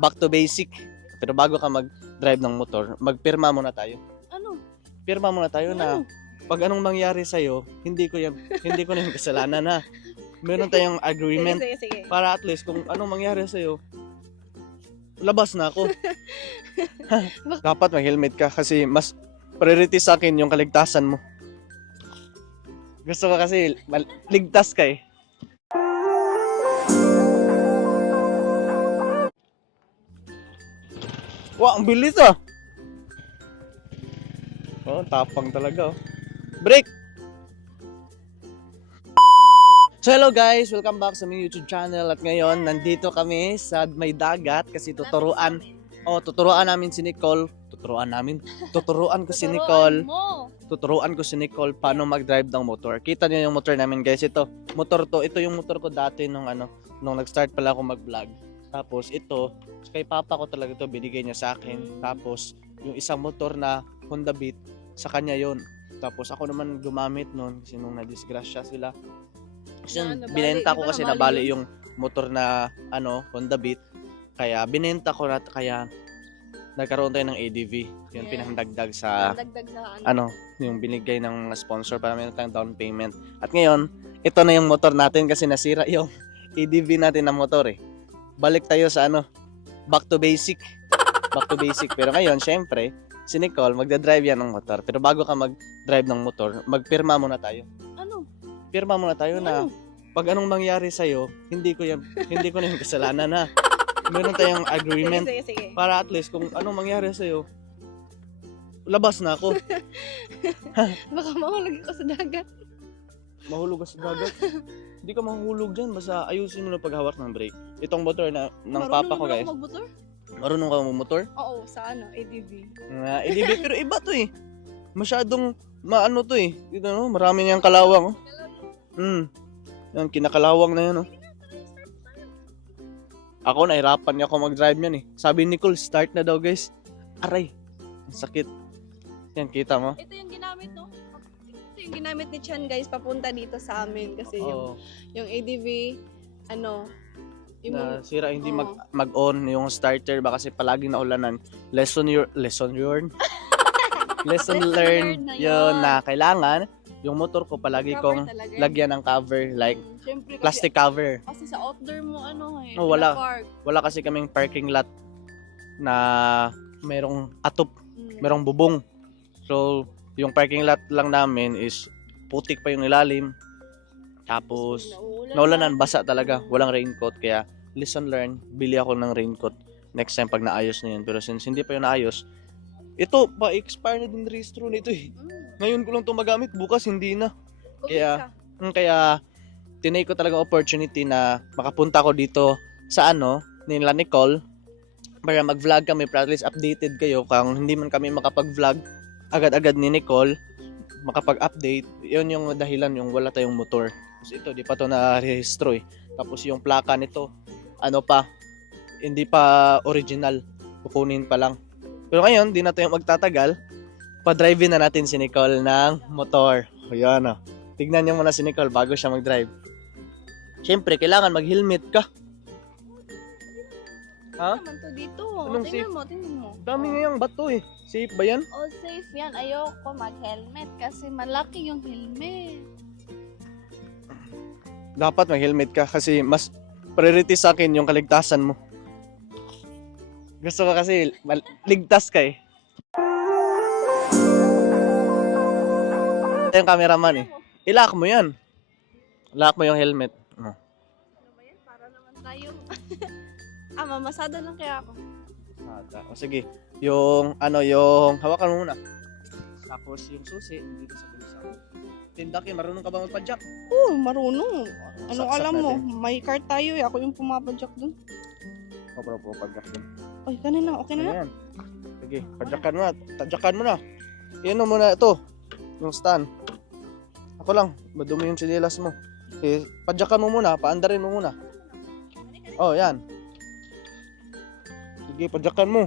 back to basic. Pero bago ka mag-drive ng motor, magpirma muna tayo. Ano? Pirma muna tayo na Ano? pag anong mangyari sa hindi ko yan, hindi ko na yung kasalanan na. Meron tayong agreement Sige, sige, sige. para at least kung anong mangyari sa labas na ako. Dapat may helmet ka kasi mas priority sa akin yung kaligtasan mo. Gusto ko kasi mal- ligtas ka eh. Wow, ang bilis ah. Oh, tapang talaga oh. Break! So hello guys, welcome back sa aming YouTube channel at ngayon nandito kami sa may dagat kasi tuturuan oh tuturuan namin si Nicole tuturuan namin tuturuan ko si Nicole tuturuan ko si Nicole paano mag-drive ng motor. Kita niyo yung motor namin guys. Ito, motor to. Ito yung motor ko dati nung ano, nung nag-start pala ako mag-vlog. Tapos ito, kay papa ko talaga to binigay niya sa akin. Tapos yung isang motor na Honda Beat, sa kanya yon. Tapos ako naman gumamit noon kasi nung na-disgrasya sila. Kasi Na- yun, nabali. binenta ko kasi nabali yun? yung motor na ano, Honda Beat. Kaya binenta ko na kaya nagkaroon tayo ng ADV. Yung Yeah. pinangdagdag sa ano. ano, yung binigay ng sponsor para meron tayong down payment. At ngayon, ito na yung motor natin kasi nasira yung ADV natin ng motor eh. Balik tayo sa ano, back to basic. Back to basic. Pero ngayon, syempre, si Nicole, magdadrive yan ng motor. Pero bago ka mag-drive ng motor, magpirma muna tayo. Ano? Pirma muna tayo na Ano? pag anong mangyari sa'yo, hindi ko yan, hindi ko na yung kasalanan na. Meron tayong agreement Sige, sige, sige. para at least kung anong mangyari sa'yo, labas na ako. Baka mahulog ako sa dagat. Mahulog ka sa dagat. Hindi ka mahulog dyan. Basta ayusin mo na paghawak ng brake. Itong motor na ng Marunong papa ko guys. ako magmotor? Marunong ka magmotor? Oo, sa ano, ADV. Nga, EDB. Pero iba to eh. Masyadong maano to eh. Dito no, marami niyang kalawang. Oh. Hmm. Yan, kinakalawang na yan oh. Ako, nahirapan niya ako mag-drive yan eh. Sabi ni Nicole, start na daw guys. Aray, ang sakit. Yan, kita mo? Ito yung ginamit, no? Ginamit ni Chan, guys, papunta dito sa amin. Kasi Oo. yung, yung ADV, ano, yung, na sira hindi Oo. mag mag-on yung starter ba kasi palaging naulanan lesson your lesson learned lesson Lesson learned learned na yun yun. na kailangan yung motor ko palagi cover kong talaga. lagyan ng cover like Mm, Siyempre, kasi, plastic cover kasi sa outdoor mo, ano, eh, Oh, wala. park. wala kasi kaming parking lot na merong atop Mm. merong bubong so yung parking lot lang namin is putik pa yung ilalim. Tapos naulanan na. basa talaga. Walang raincoat. Kaya lesson learned bili ako ng raincoat next time pag naayos na yun. Pero since hindi pa yun naayos ito pa expire na din registro nito eh. Mm. ngayon ko lang ito magamit. Bukas hindi na. Kaya- ka. Mm, kaya tinay ko talaga opportunity na makapunta ko dito sa ano nila Nicole. Para mag-vlog kami para at least updated kayo kung hindi man kami makapag-vlog agad-agad ni Nicole makapag-update. Yun yung dahilan yung wala tayong motor. Kasi ito di pa to na-rehistro eh. Tapos yung plaka nito ano pa hindi pa original. Kukunin pa lang. Pero ngayon di na tayo magtatagal. Pa-drive na natin si Nicole ng motor. Ayan ah. Tignan niyo muna si Nicole bago siya mag-drive. Siyempre, kailangan mag-helmet ka. Ha? Ano naman to dito? Anong tingnan safe? mo, tingnan mo. Dami Oh. ngayong bato eh. Safe ba yan? Oh, safe yan. Ayoko mag-helmet kasi malaki yung helmet. Dapat may helmet ka kasi mas priority sa akin yung kaligtasan mo. Gusto ko kasi ligtas ka eh. Ito yung cameraman eh. Ilak mo yan. Ilak mo yung helmet. Ah, mamasada lang kaya ako. Sada. O sige, yung ano, yung hawakan mo muna. Tapos yung susi, dito sa bulsa. Tindaki, marunong ka ba magpadyak? Oo, marunong. Anong Saksak alam mo? natin. May card tayo eh. Ako yung pumapadyak dun. O bro, po, padyak din. Ay, kanina. Okay na na? Ayan. Sige, padyakan mo na. Tadyakan mo na. Iyan mo muna ito. Yung stand. Ako lang, madumi yung sinilas mo. Eh, padyakan mo muna, paandarin mo muna. Oh, yan. Sige, padyakan mo.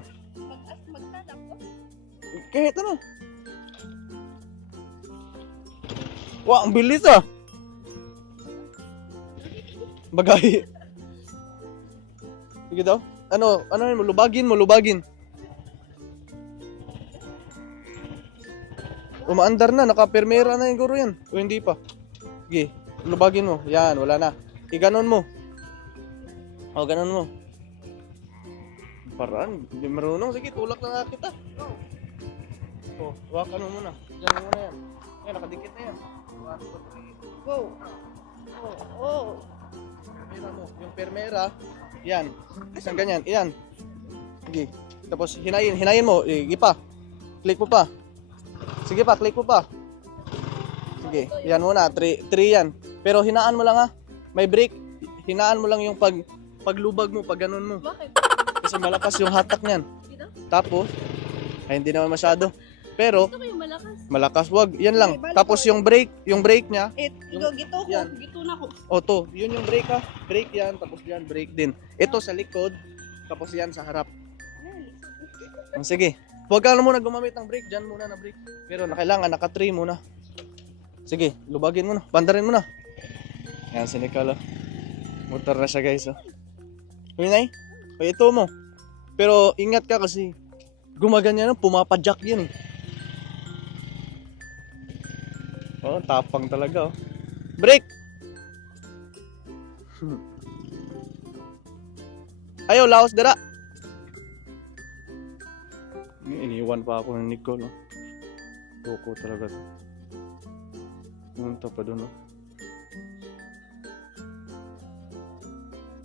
Kahit ano. Wah, ang bilis ah. Bagay. Sige daw. ano, ano mo, lubagin mo, lubagin. Umaandar na, naka-permera na yung guro yan. O hindi pa. Sige, lubagin mo. Yan, wala na. Iganon mo. O, ganon mo. Paraan, hindi marunong. Sige, tulak na nga kita. O, hawakan mo muna. Diyan muna yan. Yan, nakadikit na yan. One, two, three. Go. Oh, oh. Permera mo. Yung permera, yan. Isang ganyan, yan. Sige. Tapos hinayin, hinayin mo. Sige pa. Click mo pa. Sige pa, click mo pa. Sige, yan muna. 3 3 yan. Pero hinaan mo lang ha. May break. Hinaan mo lang yung pag paglubag mo, pag ganun mo. Bakit? Kasi malakas yung hatak niyan. Tapos, ay hindi naman masyado. Pero, Gusto ko yung malakas. malakas wag. Yan lang. Okay, balik Tapos ko. yung brake, yung brake niya, Eh, Yung- gito ko. yan. Gito na ko. O to, yun yung brake ha. Brake yan, tapos yan, brake din. Ito sa likod, tapos yan sa harap. Oh, Sige. Huwag ka na muna gumamit ng brake, dyan muna na brake. Pero na kailangan, naka 3 muna. Sige, lubagin mo na, bandarin mo na. Yan, si Nicolo. Motor na siya guys. Oh. Uy, Nay. Uy, ito mo. Pero ingat ka kasi gumaganyan na, pumapadyak yan eh. Oh, tapang talaga oh. Brake! Ayaw, laos dara. Iniwan pa ako ng Nicole. Oh. Loko talaga. to. Punta pa doon. Oh.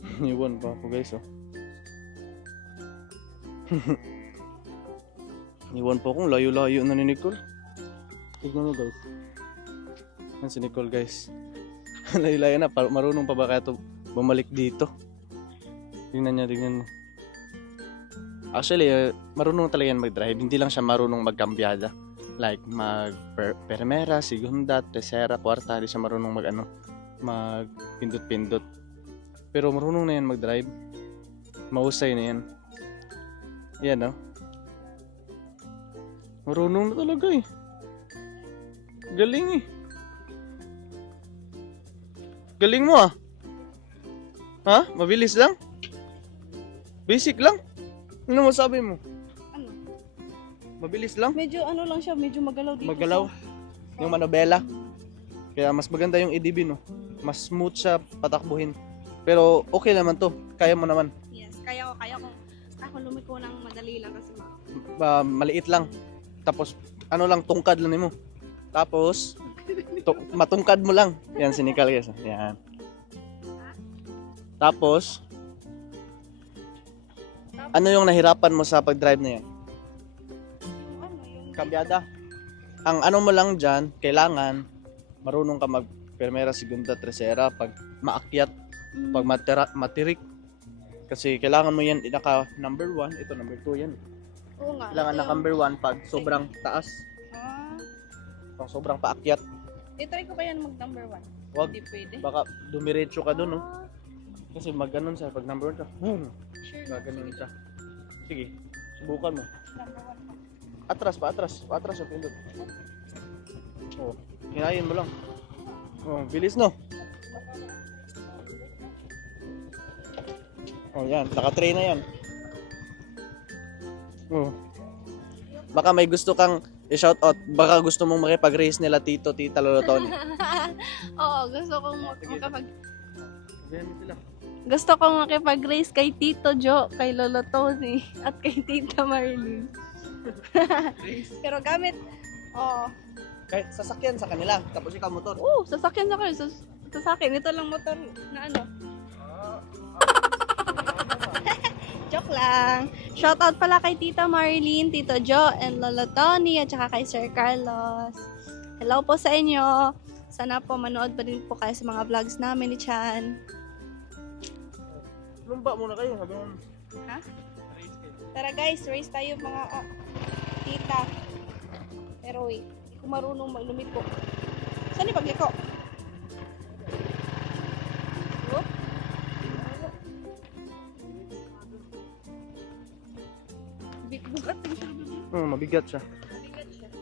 Iniwan pa ako guys. Oh. Iniwan pa akong layo-layo na ni Nicole. Tignan mo guys. Yan si Nicole guys. layo-layo na. Marunong pa ba kaya to bumalik dito? Tingnan niya, tingnan mo. Actually, eh, marunong talaga yan mag-drive. Hindi lang siya marunong magkambyada. Like, mag per- permera, segunda, tercera, kwarta. Hindi siya marunong mag ano, mag pindot-pindot. Pero marunong na yan mag-drive. Mahusay na yan. Yan, no? Marunong na talaga eh. Galing eh. Galing mo ah. Ha? Mabilis lang? Basic lang? Ano masabi mo? Ano? Mabilis lang? Medyo ano lang siya, medyo magalaw dito. Magalaw? sa- Yung manobela? Kaya mas maganda yung EDB no? Mas smooth siya patakbuhin. Pero okay naman to. Kaya mo naman. Yes, kaya ko, kaya ko. Ako lumiko ng madali lang kasi ma- maliit lang. Tapos ano lang tungkad lang mo. Tapos tu- matungkad mo lang. Yan si Nicole guys. Yan. Tapos ano yung nahirapan mo sa pag-drive na yan? yung. Ang ano mo lang dyan, kailangan marunong ka mag permera, segunda, tercera pag maakyat, pag matira, matirik. Kasi kailangan mo yan naka number 1, ito number 2 yan. Oo nga. Kailangan ito na yung- number 1 pag sobrang taas, Ah, pag sobrang paakyat, itry ko kaya mag number one. wag Hindi pwede. baka dumiretso ka doon, no? Ah, Kasi magganon siya pag number 1 ka. Hmm, sure. gaganon siya. Sige, subukan mo. Number one pa. Atras pa, atras. Atras yung pindot. Oh, hinayin mo lang. Oh, bilis no. Oh, yan. Naka-tray na yan. Oh. Baka may gusto kang i-shoutout. Baka gusto mong makipag-race nila Tito, Tita, Lolo Tony. Oo, gusto kong mak- makapag... Gusto kong makipag-race kay Tito Jo, kay Lolo Tony, at kay Tita Marilyn. Pero gamit... Oo. Kahit sasakyan sa kanila. Tapos ikaw motor. Oo, sasakyan sa kayo. Sas sasakyan. Ito lang motor na ano. Joke lang. Shoutout pala kay Tita Marilyn, Tito Jo, and Lolo Tony, at saka kay Sir Carlos. Hello po sa inyo. Sana po manood pa din po kayo sa mga vlogs namin ni Chan. Lumba muna kayo. Sabi mo. Ha? Tara guys, race tayo mga ah, tita. Pero wait, hindi ko marunong maglumiko. Saan yung pagliko? Mabigat siya.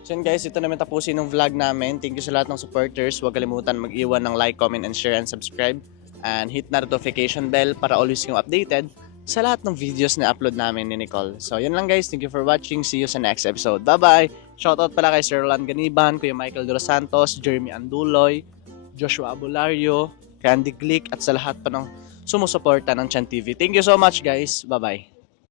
So yun guys, ito naman tapusin ng vlog namin. Thank you sa lahat ng supporters. Huwag kalimutan mag-iwan ng like, comment, and share, and subscribe. And hit na notification bell para always yung updated sa lahat ng videos na upload namin ni Nicole. So, yun lang guys. Thank you for watching. See you sa next episode. Bye-bye! Shoutout pala kay Sir Roland Ganiban, Kuya Michael De Los Santos, Jeremy Anduloy, Joshua Abulario, Candy Glick, at sa lahat pa ng sumusuporta ng Chan TV. Thank you so much guys. Bye-bye!